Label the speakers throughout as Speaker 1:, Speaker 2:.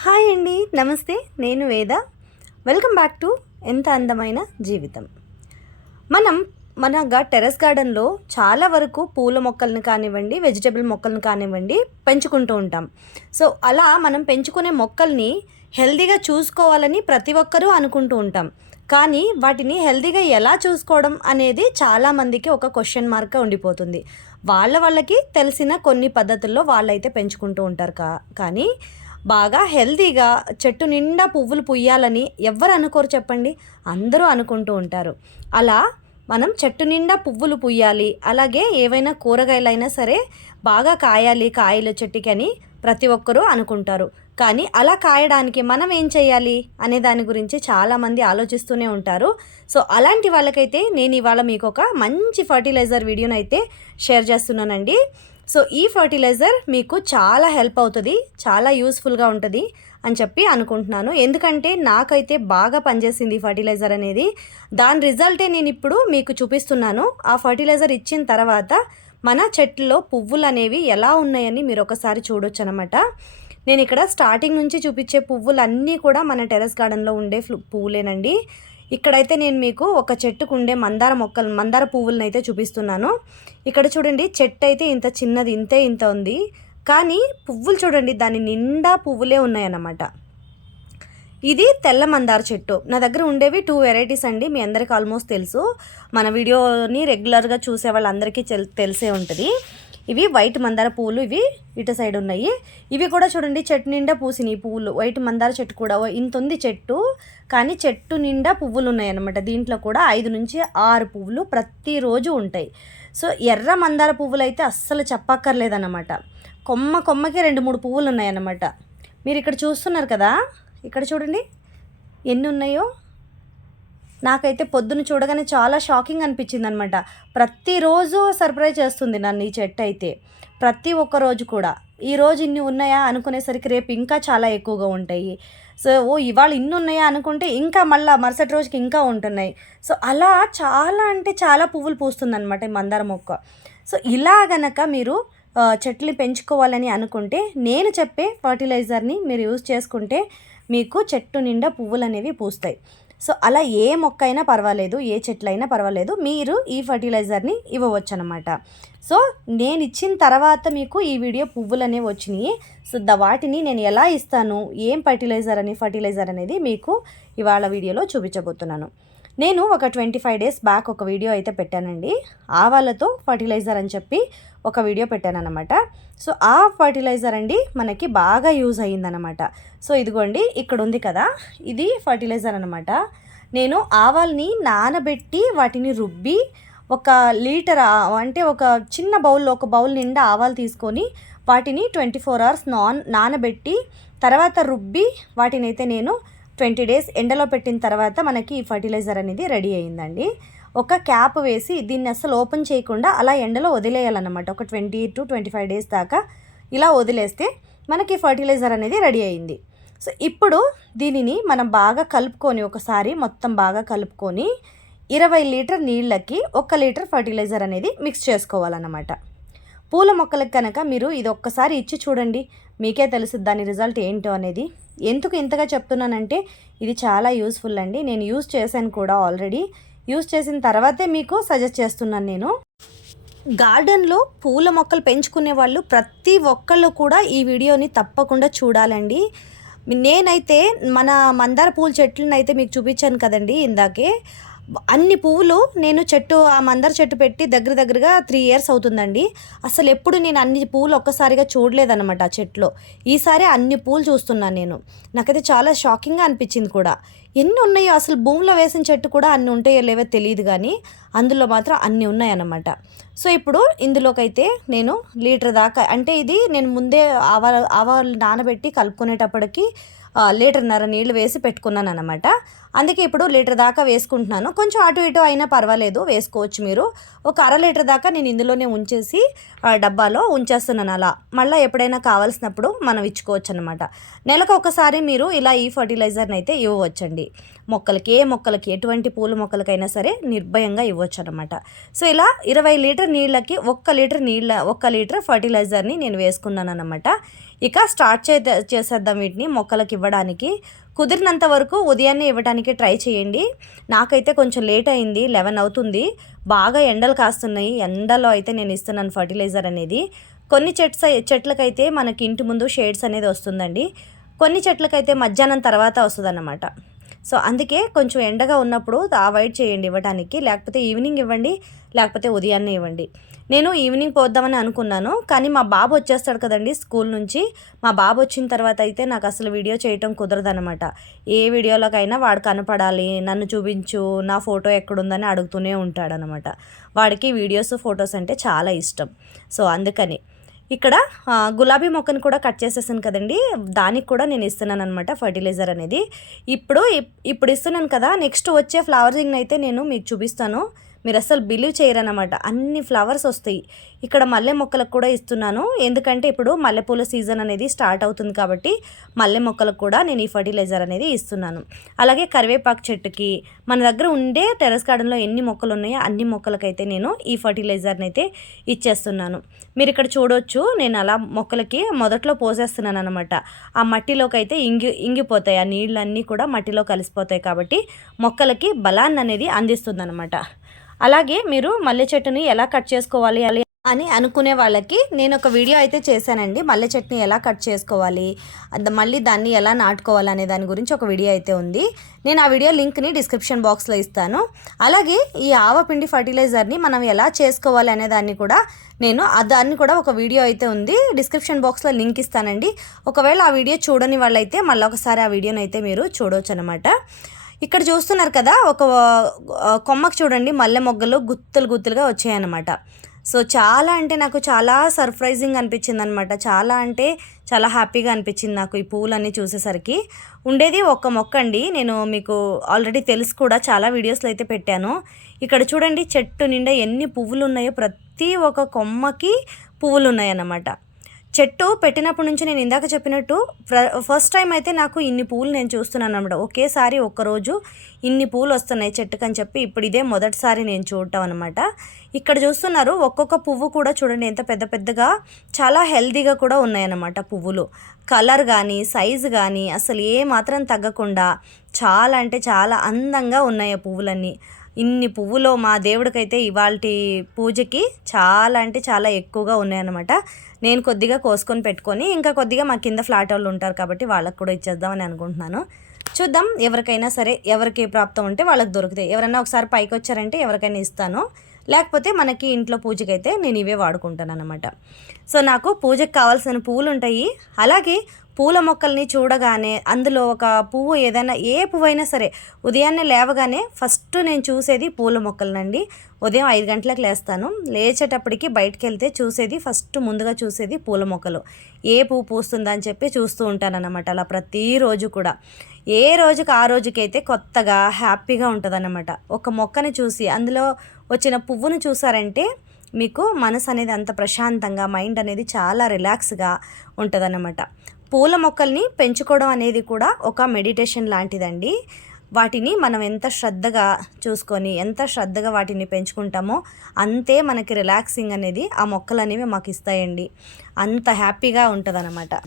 Speaker 1: Hi అండి నమస్తే నేను వేద. వెల్కమ్ బ్యాక్ టు ఎంత అందమైన జీవితం. మనం మన గా టెర్రస్ గార్డెన్లో చాలా వరకు పూల మొక్కలను కానివ్వండి వెజిటబుల్ మొక్కలను కానివ్వండి పెంచుకుంటూ ఉంటాం. సో అలా మనం పెంచుకునే మొక్కల్ని హెల్దీగా చూసుకోవాలని ప్రతి ఒక్కరూ అనుకుంటూ ఉంటాం. కానీ వాటిని హెల్దీగా ఎలా చూసుకోవడం అనేది చాలామందికి ఒక క్వశ్చన్ మార్క్గా ఉండిపోతుంది. వాళ్ళ వాళ్ళకి తెలిసిన కొన్ని పద్ధతుల్లో వాళ్ళైతే పెంచుకుంటూ ఉంటారు కా కానీ బాగా హెల్తీగా చెట్టు నిండా పువ్వులు పుయ్యాలని ఎవ్వరు అనుకోరు చెప్పండి. అందరూ అనుకుంటూ ఉంటారు. అలా మనం చెట్టు నిండా పువ్వులు పుయ్యాలి అలాగే ఏవైనా కూరగాయలైనా సరే బాగా కాయాలి కాయల చెట్టుకి అని ప్రతి ఒక్కరూ అనుకుంటారు. కానీ అలా కాయడానికి మనం ఏం చేయాలి అనే దాని గురించి చాలామంది ఆలోచిస్తూనే ఉంటారు. సో అలాంటి వాళ్ళకైతే నేను ఇవాళ మీకు ఒక మంచి ఫర్టిలైజర్ వీడియోనైతే అయితే షేర్ చేస్తున్నానండి. సో ఈ ఫర్టిలైజర్ మీకు చాలా హెల్ప్ అవుతుంది చాలా యూస్ఫుల్గా ఉంటుంది అని చెప్పి అనుకుంటున్నాను. ఎందుకంటే నాకైతే బాగా పనిచేసింది ఈ ఫర్టిలైజర్ అనేది. దాని రిజల్టే నేను ఇప్పుడు మీకు చూపిస్తున్నాను. ఆ ఫర్టిలైజర్ ఇచ్చిన తర్వాత మన చెట్లో పువ్వులు అనేవి ఎలా ఉన్నాయని మీరు ఒకసారి చూడొచ్చు అనమాట నేను ఇక్కడ స్టార్టింగ్ నుంచి చూపించే పువ్వులన్నీ కూడా మన టెరెస్ గార్డెన్లో ఉండే పువ్వులేనండి. ఇక్కడైతే నేను మీకు ఒక చెట్టుకు ఉండే మందార మొక్కలు మందార పువ్వులను అయితే చూపిస్తున్నాను. ఇక్కడ చూడండి చెట్టు అయితే ఇంత చిన్నది ఇంతే ఇంత ఉంది. కానీ పువ్వులు చూడండి దాని నిండా పువ్వులే ఉన్నాయన్నమాట. ఇది తెల్ల మందార చెట్టు. నా దగ్గర ఉండేవి టూ వెరైటీస్ అండి మీ అందరికి ఆల్మోస్ట్ తెలుసు. మన వీడియోని రెగ్యులర్గా చూసే వాళ్ళందరికీ తెల్- తెలిసే ఉంటుంది. ఇవి వైట్ మందార పువ్వులు ఇవి ఇటు సైడ్ ఉన్నాయి. ఇవి కూడా చూడండి చెట్టు నిండా పూసినాయి పువ్వులు. వైట్ మందార చెట్టు కూడా ఇంత ఉంది చెట్టు. కానీ చెట్టు నిండా పువ్వులు ఉన్నాయి అన్నమాట దీంట్లో కూడా ఐదు నుంచి ఆరు పువ్వులు ప్రతిరోజు ఉంటాయి. సో ఎర్ర మందార పువ్వులు అయితే అస్సలు చెప్పక్కర్లేదన్నమాట. కొమ్మ కొమ్మకి రెండు మూడు పువ్వులు ఉన్నాయన్నమాట. మీరు ఇక్కడ చూస్తున్నారు కదా? ఇక్కడ చూడండి. ఎన్ని ఉన్నాయో? నాకైతే పొద్దున చూడగానే చాలా షాకింగ్ అనిపించింది అనమాట ప్రతిరోజు సర్ప్రైజ్ చేస్తుంది నన్ను ఈ చెట్టు అయితే. ప్రతి ఒక్క రోజు కూడా. ఈ రోజు ఇన్ని ఉన్నాయా అనుకునేసరికి రేపు ఇంకా చాలా ఎక్కువగా ఉంటాయి. సో ఓ ఇవాళ ఇన్ని ఉన్నాయా అనుకుంటే ఇంకా మళ్ళీ మరుసటి రోజుకి ఇంకా ఉంటున్నాయి. సో అలా చాలా అంటే చాలా పువ్వులు పూస్తుంది అనమాట ఈ మందార మొక్క. సో ఇలా గనక మీరు చెట్లు చెట్లని పెంచుకోవాలని అనుకుంటే నేను చెప్పే ఫర్టిలైజర్ని మీరు యూజ్ చేసుకుంటే మీకు చెట్టు నిండా పువ్వులు అనేవి పూస్తాయి. సో అలా ఏ మొక్క అయినా పర్వాలేదు ఏ చెట్లు అయినా పర్వాలేదు మీరు ఈ ఫర్టిలైజర్ని ఇవ్వవచ్చు అనమాట సో నేను ఇచ్చిన తర్వాత మీకు ఈ వీడియో పువ్వులు అనేవి వచ్చినాయి. సో ద వాటిని నేను ఎలా ఇస్తాను ఏం ఫర్టిలైజర్ అని ఫర్టిలైజర్ అనేది మీకు ఇవాళ వీడియోలో చూపించబోతున్నాను. నేను ఒక ట్వంటీ ఫైవ్ డేస్ బ్యాక్ ఒక వీడియో అయితే పెట్టానండి. ఆవాలతో ఫర్టిలైజర్ అని చెప్పి ఒక వీడియో పెట్టానమాట సో ఆ ఫర్టిలైజర్ అండి మనకి బాగా యూజ్ అయ్యిందనమాట సో ఇదిగోండి ఇక్కడ ఉంది కదా ఇది ఫర్టిలైజర్ అనమాట నేను ఆవాల్ని నానబెట్టి వాటిని రుబ్బి ఒక లీటర్ అంటే ఒక చిన్న బౌల్లో ఒక బౌల్ నిండా ఆవాలు తీసుకొని వాటిని ట్వంటీ ఫోర్ అవర్స్ నాన్ నానబెట్టి తర్వాత రుబ్బి వాటిని అయితే నేను ట్వంటీ డేస్ ఎండలో పెట్టిన తర్వాత మనకి ఈ ఫర్టిలైజర్ అనేది రెడీ అయిందండి. ఒక క్యాప్ వేసి దీన్ని అసలు ఓపెన్ చేయకుండా అలా ఎండలో వదిలేయాలన్నమాట. ఒక twenty to twenty five days దాకా ఇలా వదిలేస్తే మనకి ఫర్టిలైజర్ అనేది రెడీ అయింది. సో ఇప్పుడు దీనిని మనం బాగా కలుపుకొని ఒకసారి మొత్తం బాగా కలుపుకొని ఇరవై లీటర్ నీళ్ళకి ఒక లీటర్ ఫర్టిలైజర్ అనేది మిక్స్ చేసుకోవాలన్నమాట. పూల మొక్కలకు కనుక మీరు ఇది ఒక్కసారి ఇచ్చి చూడండి. మీకే తెలుస్తుంది దాని రిజల్ట్ ఏంటో అనేది. ఎందుకు ఇంతగా చెప్తున్నానంటే ఇది చాలా యూస్ఫుల్ అండి. నేను యూస్ చేశాను కూడా ఆల్రెడీ. యూస్ చేసిన తర్వాతే మీకు సజెస్ట్ చేస్తున్నాను నేను. గార్డెన్లో పూల మొక్కలు పెంచుకునే వాళ్ళు ప్రతి ఒక్కళ్ళు కూడా ఈ వీడియోని తప్పకుండా చూడాలండి. నేనైతే మన మందార పూల చెట్లను అయితే మీకు చూపించాను కదండి ఇందాకే. అన్ని పువ్వులు నేను చెట్టు ఆ మందార చెట్టు పెట్టి దగ్గర దగ్గరగా త్రీ ఇయర్స్ అవుతుందండి. అసలు ఎప్పుడు నేను అన్ని పువ్వులు ఒక్కసారిగా చూడలేదన్నమాట ఆ చెట్లో. ఈసారి అన్ని పూలు చూస్తున్నాను నేను. నాకైతే చాలా షాకింగ్గా అనిపించింది కూడా. ఎన్ని ఉన్నాయో అసలు భూమిలో వేసిన చెట్టు కూడా అన్ని ఉంటాయో లేవో తెలియదు కానీ అందులో మాత్రం అన్నీ ఉన్నాయన్నమాట. సో ఇప్పుడు ఇందులోకైతే నేను లీటర్ దాకా అంటే ఇది నేను ముందే ఆవాలు ఆవాలు నానబెట్టి కలుపుకునేటప్పటికి లీటర్న్నర నీళ్ళు వేసి పెట్టుకున్నాను అనమాట అందుకే ఇప్పుడు లీటర్ దాకా వేసుకుంటున్నాను. కొంచెం అటు ఇటు అయినా పర్వాలేదు వేసుకోవచ్చు మీరు. ఒక అర లీటర్ దాకా నేను ఇందులోనే ఉంచేసి డబ్బాలో ఉంచేస్తున్నాను అలా. మళ్ళీ ఎప్పుడైనా కావాల్సినప్పుడు మనం ఇచ్చుకోవచ్చు అనమాట నెలకు ఒకసారి మీరు ఇలా ఈ ఫర్టిలైజర్ని అయితే ఇవ్వవచ్చండి. మొక్కలకి ఏ మొక్కలకి ఎటువంటి పూల మొక్కలకైనా సరే నిర్భయంగా ఇవ్వచ్చు అనమాట సో ఇలా ఇరవై లీటర్ నీళ్ళకి ఒక్క లీటర్ నీళ్ళ ఒక్క లీటర్ ఫర్టిలైజర్ని నేను వేసుకున్నాను అనమాట ఇక స్టార్ట్ చే చేసేద్దాం వీటిని మొక్కలకి ఇవ్వడానికి. కుదిరినంత వరకు ఉదయాన్నే ఇవ్వడానికి ట్రై చేయండి. నాకైతే కొంచెం లేట్ అయింది లెవెన్ అవుతుంది. బాగా ఎండలు కాస్తున్నాయి. ఎండలో అయితే నేను ఇస్తున్నాను ఫర్టిలైజర్ అనేది. కొన్ని చెట్స్ చెట్లకైతే మనకి ఇంటి ముందు షేడ్స్ అనేది వస్తుందండి. కొన్ని చెట్లకైతే మధ్యాహ్నం తర్వాత వస్తుందన్నమాట. సో అందుకే కొంచెం ఎండగా ఉన్నప్పుడు అవాయిడ్ చేయండి ఇవ్వడానికి లేకపోతే ఈవినింగ్ ఇవ్వండి లేకపోతే ఉదయాన్నే ఇవ్వండి. నేను ఈవినింగ్ పోద్దామని అనుకున్నాను కానీ మా బాబు వచ్చేస్తాడు కదండి స్కూల్ నుంచి. మా బాబు వచ్చిన తర్వాత అయితే నాకు అసలు వీడియో చేయటం కుదరదనమాట ఏ వీడియోలోకైనా వాడు కనపడాలి నన్ను చూపించు నా ఫోటో ఎక్కడుందని అడుగుతూనే ఉంటాడనమాట వాడికి వీడియోస్ ఫొటోస్ అంటే చాలా ఇష్టం. సో అందుకని ఇక్కడ గులాబీ మొక్కను కూడా కట్ చేసేసాను కదండి. దానికి కూడా నేను ఇస్తున్నాను అనమాట ఫర్టిలైజర్ అనేది. ఇప్పుడు ఇప్పుడు ఇస్తున్నాను కదా నెక్స్ట్ వచ్చే ఫ్లవరింగ్ అయితే నేను మీకు చూపిస్తాను. మీరు అసలు బిలీవ్ చేయరనమాట అన్ని ఫ్లవర్స్ వస్తాయి. ఇక్కడ మల్లె మొక్కలకు కూడా ఇస్తున్నాను. ఎందుకంటే ఇప్పుడు మల్లెపూల సీజన్ అనేది స్టార్ట్ అవుతుంది కాబట్టి మల్లె మొక్కలకు కూడా నేను ఈ ఫర్టిలైజర్ అనేది ఇస్తున్నాను. అలాగే కరివేపాకు చెట్టుకి మన దగ్గర ఉండే టెరస్ గార్డెన్లో ఎన్ని మొక్కలు ఉన్నాయో అన్ని మొక్కలకైతే నేను ఈ ఫర్టిలైజర్ని అయితే ఇచ్చేస్తున్నాను. మీరు ఇక్కడ చూడొచ్చు నేను అలా మొక్కలకి మొదట్లో పోసేస్తున్నాను అనమాట ఆ మట్టిలోకి అయితే ఇంగి ఇంగిపోతాయి. ఆ నీళ్ళన్నీ కూడా మట్టిలో కలిసిపోతాయి కాబట్టి మొక్కలకి బలాన్ని అనేది అందిస్తుంది అనమాట అలాగే మీరు మల్లె చెట్టుని ఎలా కట్ చేసుకోవాలి అని అనుకునే వాళ్ళకి నేను ఒక వీడియో అయితే చేశానండి. మల్లె చెట్టుని ఎలా కట్ చేసుకోవాలి మళ్ళీ దాన్ని ఎలా నాటుకోవాలి అనే దాని గురించి ఒక వీడియో అయితే ఉంది. నేను ఆ వీడియో లింక్ని డిస్క్రిప్షన్ బాక్స్లో ఇస్తాను. అలాగే ఈ ఆవపిండి ఫర్టిలైజర్ని మనం ఎలా చేసుకోవాలి అనే దాన్ని కూడా నేను దాన్ని కూడా ఒక వీడియో అయితే ఉంది. డిస్క్రిప్షన్ బాక్స్లో లింక్ ఇస్తానండి. ఒకవేళ ఆ వీడియో చూడని వాళ్ళైతే మళ్ళీ ఒకసారి ఆ వీడియోని అయితే మీరు చూడవచ్చు అనమాట ఇక్కడ చూస్తున్నారు కదా ఒక కొమ్మకు చూడండి మల్లె మొగ్గలు గుత్తులు గుత్తులుగా వచ్చాయన్నమాట. సో చాలా అంటే నాకు చాలా సర్ప్రైజింగ్ అనిపించింది అనమాట చాలా అంటే చాలా హ్యాపీగా అనిపించింది నాకు ఈ పూలన్నీ చూసేసరికి. ఉండేది ఒక్క మొక్క అండి నేను మీకు ఆల్రెడీ తెలుసు కూడా చాలా వీడియోస్లో అయితే పెట్టాను. ఇక్కడ చూడండి చెట్టు నిండా ఎన్ని పువ్వులు ఉన్నాయో ప్రతి ఒక్క కొమ్మకి పువ్వులు ఉన్నాయన్నమాట చెట్టు పెట్టినప్పటి నుంచి నేను ఇందాక చెప్పినట్టు ఫస్ట్ టైం అయితే నాకు ఇన్ని పూలు నేను చూస్తున్నాను అనమాట ఒకేసారి ఒక్కరోజు ఇన్ని పూలు వస్తున్నాయి చెట్టుకు అని చెప్పి ఇప్పుడు ఇదే మొదటిసారి నేను చూడటం అనమాట ఇక్కడ చూస్తున్నారు ఒక్కొక్క పువ్వు కూడా చూడండి ఎంత పెద్ద పెద్దగా చాలా హెల్దీగా కూడా ఉన్నాయన్నమాట పువ్వులు. కలర్ కానీ సైజు కానీ అసలు ఏ మాత్రం తగ్గకుండా చాలా అంటే చాలా అందంగా ఉన్నాయి ఆ పువ్వులన్నీ. ఇన్ని పువ్వులో మా దేవుడికైతే ఇవాళ పూజకి చాలా అంటే చాలా ఎక్కువగా ఉన్నాయన్నమాట. నేను కొద్దిగా కోసుకొని పెట్టుకొని ఇంకా కొద్దిగా మా కింద ఫ్లాట్ వాళ్ళు ఉంటారు కాబట్టి వాళ్ళకి కూడా ఇచ్చేద్దామని అనుకుంటున్నాను. చూద్దాం ఎవరికైనా సరే ఎవరికి ప్రాప్తం ఉంటే వాళ్ళకి దొరుకుతాయి. ఎవరైనా ఒకసారి పైకి వచ్చారంటే ఎవరికైనా ఇస్తాను. లేకపోతే మనకి ఇంట్లో పూజకైతే నేను ఇవే వాడుకుంటాను అనమాట సో నాకు పూజకి కావాల్సిన పూలు ఉంటాయి. అలాగే పూల మొక్కల్ని చూడగానే అందులో ఒక పువ్వు ఏదైనా ఏ పువ్వు అయినా సరే ఉదయాన్నే లేవగానే ఫస్ట్ నేను చూసేది పూల మొక్కలనండి. ఉదయం ఐదు గంటలకు లేస్తాను. లేచేటప్పటికి బయటకు వెళ్తే చూసేది ఫస్ట్ ముందుగా చూసేది పూల మొక్కలు. ఏ పువ్వు పూస్తుందని చెప్పి చూస్తూ ఉంటానన్నమాట అలా ప్రతిరోజు కూడా. ఏ రోజుకి ఆ రోజుకైతే కొత్తగా హ్యాపీగా ఉంటుందన్నమాట. ఒక మొక్కని చూసి అందులో వచ్చిన పువ్వును చూసారంటే మీకు మనసు అనేది అంత ప్రశాంతంగా మైండ్ అనేది చాలా రిలాక్స్గా ఉంటుందన్నమాట. పూల మొక్కల్ని పెంచుకోవడం అనేది కూడా ఒక మెడిటేషన్ లాంటిదండి. వాటిని మనం ఎంత శ్రద్ధగా చూసుకొని ఎంత శ్రద్ధగా వాటిని పెంచుకుంటామో అంతే మనకి రిలాక్సింగ్ అనేది ఆ మొక్కలు అనేవి మాకు ఇస్తాయండి. అంత హ్యాపీగా ఉంటుంది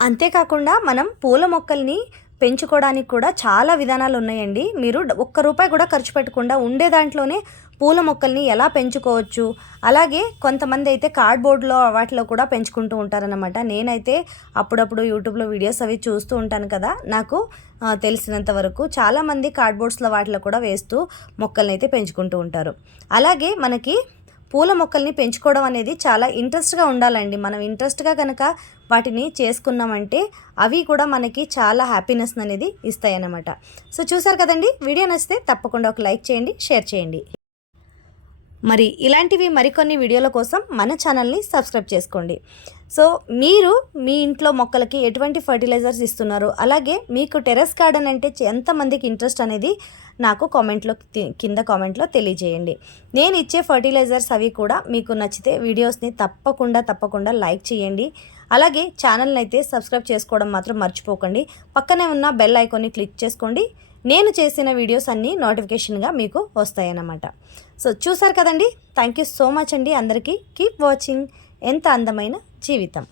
Speaker 1: అంతేకాకుండా మనం పూల మొక్కల్ని పెంచుకోవడానికి కూడా చాలా విధానాలు ఉన్నాయండి. మీరు ఒక్క రూపాయి కూడా ఖర్చు పెట్టకుండా ఉండే దాంట్లోనే పూల మొక్కల్ని ఎలా పెంచుకోవచ్చు అలాగే కొంతమంది అయితే కార్డ్బోర్డ్లో వాటిలో కూడా పెంచుకుంటూ ఉంటారనమాట నేనైతే అప్పుడప్పుడు యూట్యూబ్లో వీడియోస్ అవి చూస్తూ ఉంటాను కదా నాకు తెలిసినంత వరకు చాలామంది కార్డ్బోర్డ్స్లో వాటిలో కూడా వేస్తూ మొక్కల్ని అయితే పెంచుకుంటూ ఉంటారు. అలాగే మనకి పూల మొక్కల్ని పెంచుకోవడం అనేది చాలా ఇంట్రెస్ట్గా ఉండాలండి. మనం ఇంట్రెస్ట్గా కనుక వాటిని చేసుకున్నామంటే అవి కూడా మనకి చాలా హ్యాపీనెస్ అనేది ఇస్తాయి అన్నమాట సో చూసారు కదండి వీడియో నచ్చితే తప్పకుండా ఒక లైక్ చేయండి షేర్ చేయండి. మరి ఇలాంటివి మరికొన్ని వీడియోల కోసం మన ఛానల్ని సబ్స్క్రైబ్ చేసుకోండి. సో మీరు మీ ఇంట్లో మొక్కలకి ఎటువంటి ఫర్టిలైజర్స్ ఇస్తున్నారు అలాగే మీకు టెరెస్ గార్డెన్ అంటే ఎంతమందికి ఇంట్రెస్ట్ అనేది నాకు కామెంట్లో కింద కామెంట్లో తెలియజేయండి. నేను ఇచ్చే ఫర్టిలైజర్స్ అవి కూడా మీకు నచ్చితే వీడియోస్ని తప్పకుండా తప్పకుండా లైక్ చేయండి. అలాగే ఛానల్ని అయితే సబ్స్క్రైబ్ చేసుకోవడం మాత్రం మర్చిపోకండి. పక్కనే ఉన్న బెల్ ఐకాన్ని క్లిక్ చేసుకోండి. నేను చేసిన వీడియోస్ అన్నీ నోటిఫికేషన్గా మీకు వస్తాయన్నమాట. సో చూసారు కదండి. థ్యాంక్ యూ సో మచ్ అండి అందరికీ. కీప్ వాచింగ్ ఎంత అందమైన జీవితం.